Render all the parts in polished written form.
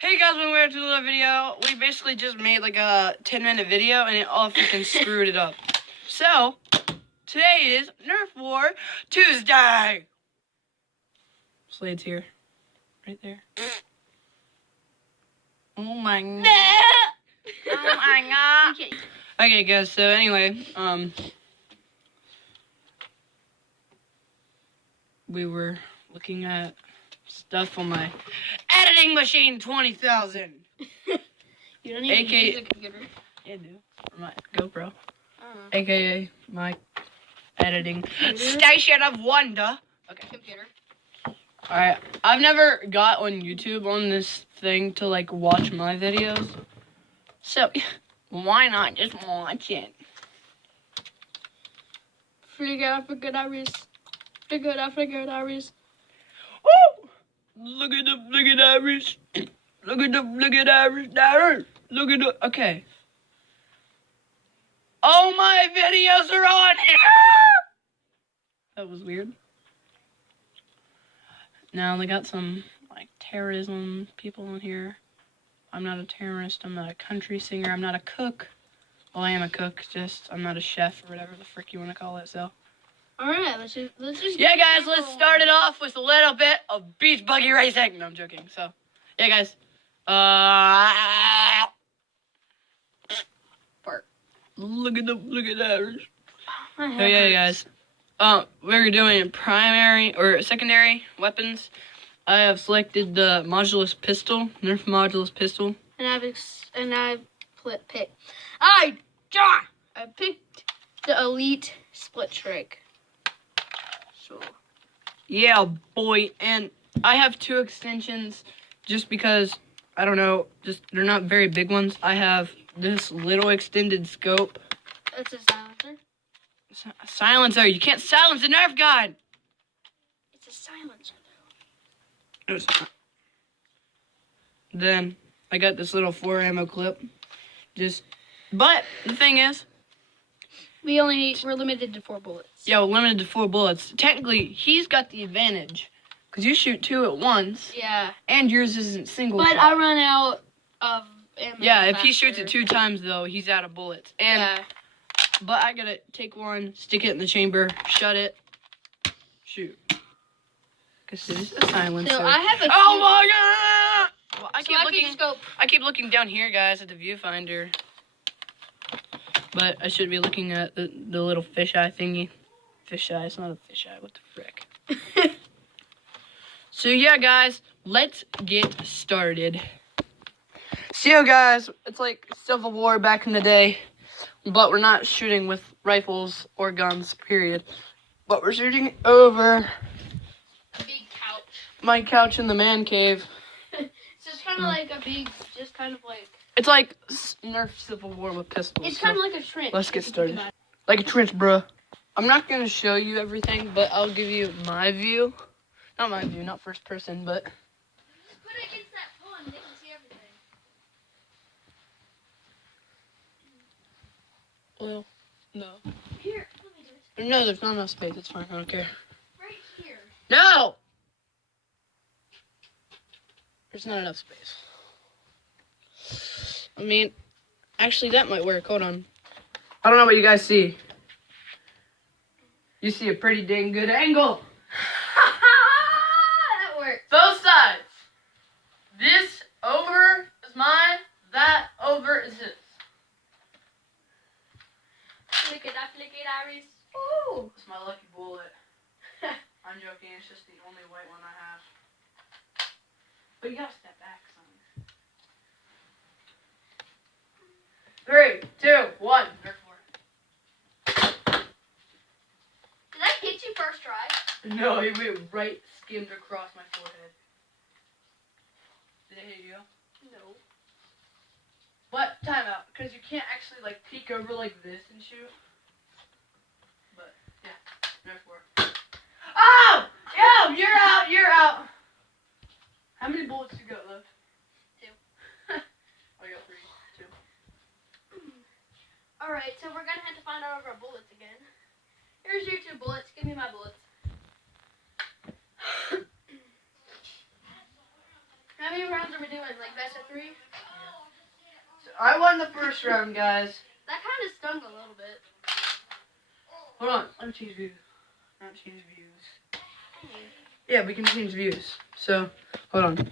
Hey guys, welcome back to another video. We basically just made like a 10-minute video and it all freaking screwed it up. So, today is Nerf War Tuesday. Slade's here. Right there. Oh my god. Oh my god. Okay guys, so anyway, we were looking at stuff on my editing machine 20,000. You don't even use a computer. Yeah, I do. For my GoPro. AKA my editing station of wonder. Okay. Computer. Alright. I've never got on YouTube on this thing to like watch my videos. So why not just watch it? Figure out Iris. Figure out Iris. Woo! Look at Iris. Look at Iris. Look at the. Okay. All my videos are on here. That was weird. Now they got some like terrorism people in here. I'm not a terrorist. I'm not a country singer. I'm not a cook. Well, I am a cook. Just I'm not a chef or whatever the frick you want to call it. So. All right, let's just. Yeah, guys, let's start it off with a little bit of beach buggy racing. No, I'm joking. So, yeah, guys. Look at that. So yeah, guys. We're doing primary or secondary weapons. I have selected the modulus pistol, Nerf modulus pistol. And I picked the elite split strike. So. Yeah, boy, and I have two extensions just because I don't know, just they're not very big ones. I have this little extended scope. That's a silencer. Silencer. You can't silence a Nerf gun. It's a silencer, though. Then I got this little 4 ammo clip. But the thing is, we're limited to 4 bullets. Yeah, we're limited to 4 bullets. Technically, he's got the advantage because you shoot 2 at once. Yeah. And yours isn't single. But shot. I run out of ammo. Yeah, if he shoots it 2 times though, he's out of bullets. And yeah. But I gotta take one, stick it in the chamber, shut it, shoot. Cause it's a silencer. So I have a. Oh my god! Well, I keep looking down here, guys, at the viewfinder. But I should be looking at the little fisheye thingy. Fisheye, it's not a fisheye. What the frick? So yeah, guys, let's get started. So guys, it's like Civil War back in the day. But we're not shooting with rifles or guns, period. But we're shooting over a big couch. My couch in the man cave. It's just kind of like a big, It's like Nerf Civil War with pistols. It's kind of like a trench. Let's get started. Like a trench, bruh. I'm not going to show you everything, but I'll give you my view. Not my view, not first person, but... Just put it against that pole and they can see everything. Well, no. Here, let me do it. No, there's not enough space. It's fine. I don't care. Right here. No! There's not enough space. I mean, actually, that might work. Hold on. I don't know what you guys see. You see a pretty dang good angle. That works. Both sides. This over is mine. That over is his. Flick it, Iris. Ooh. It's my lucky bullet. I'm joking. It's just the only white one I have. But you gotta step back, son. 3, 2, 1. Did that hit you first try? No, it went right, skimmed across my forehead. Did it hit you? No. But time out, because you can't actually like peek over like this and shoot. But yeah, Nerf war. Oh! Yo, you're out! You're out! How many bullets you got left? 2. I got 3. 2. Alright, so we're gonna have to find out our bullets again. Here's your 2 bullets. Give me my bullets. How many rounds are we doing? like best of 3. So I won the first round, guys. That kind of stung a little bit. Hold on. Let me change views. Not change views. Yeah, we can change views. So, hold on.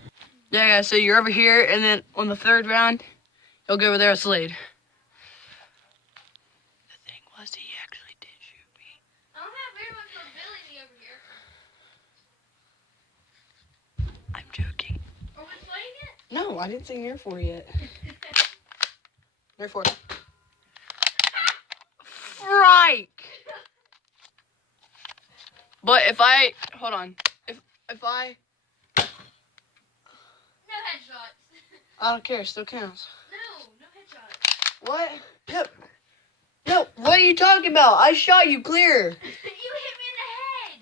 Yeah, guys, so you're over here, and then on the third round, you'll go over there with Slade. The thing was, he actually did shoot me. I don't have very much mobility over here. I'm joking. Are we playing it? No, I didn't sing Nerf 4 yet. Nerf 4. Frike! But if I, hold on. If I, No headshots. I don't care, it still counts. No headshots. What? No, what are you talking about? I shot you clear. You hit me in the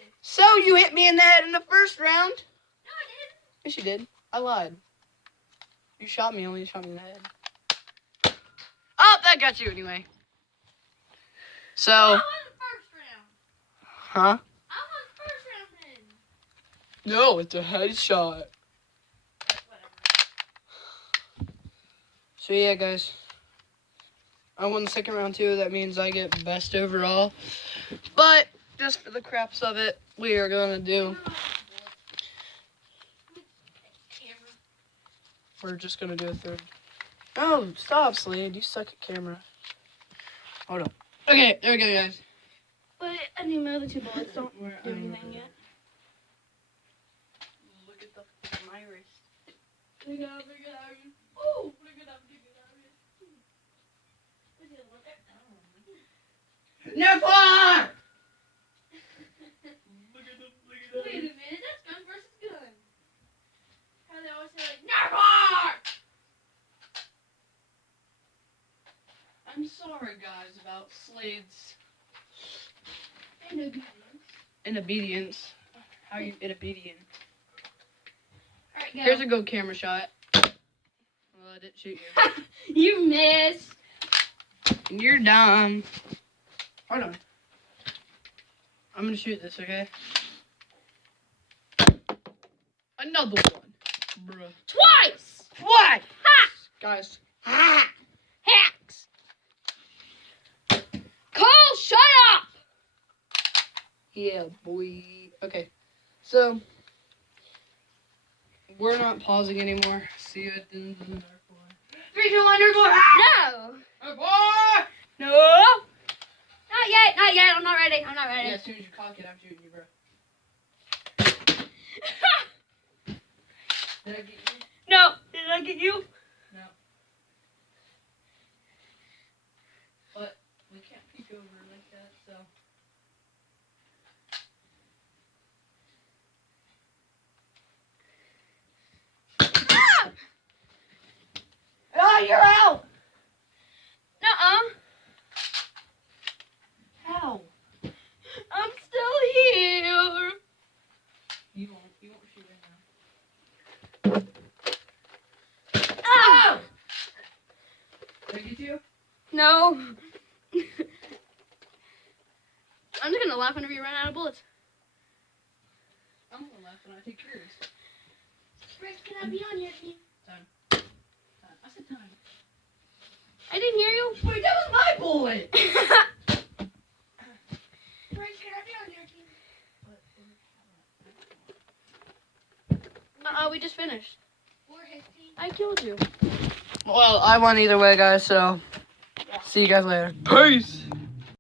head. So you hit me in the head in the first round? No, I didn't. Yes, you did. I lied. You shot me, only shot me in the head. Oh, that got you anyway. So, I won the first round. huh? I won the first round then. No, it's a headshot. Whatever. So yeah, guys. I won the second round too. That means I get best overall. But just for the craps of it, we are gonna do. We're just gonna do a third. Oh, stop, Slade. You suck at camera. Hold on. Okay, there we go, guys. But I didn't know the 2 bullets don't do anything yet. Look at my wrist. Look it up. Oh, look it up. No far! Wait a minute, that's gun versus gun. How they always say like, never! I'm sorry, guys, about Slade's Alright, inobedience. How you inobedient? go. Here's a good camera shot. Well, I didn't shoot you. You missed. You're dumb. Hold on. I'm gonna shoot this, okay? Another one. Bruh. Twice! What? Ha! Guys. Ha! Hacks! Cole, shut up! Yeah, boy. Okay. So, we're not pausing anymore. See you at the end of the dark one. 3, 2, 1, dark one. No! Dark one! No! Not yet. I'm not ready. Yeah, as soon as you cock it, I'm shooting you, bro. Did I get you? No. Did I get you? No. But we can't peek over like that, so. Ah! Oh, you're out! Nuh-uh. How? I'm still here. You won't shoot right now. Ah! Did I get you? No. I'm just gonna laugh whenever you run out of bullets. I'm gonna laugh when I take yours. Chris, can I be on your team? Time. I said time. I didn't hear you. Wait, that was my bullet! Chris, can I be on your team? We just finished. I killed you. Well, I won either way, guys, so see you guys later. Peace!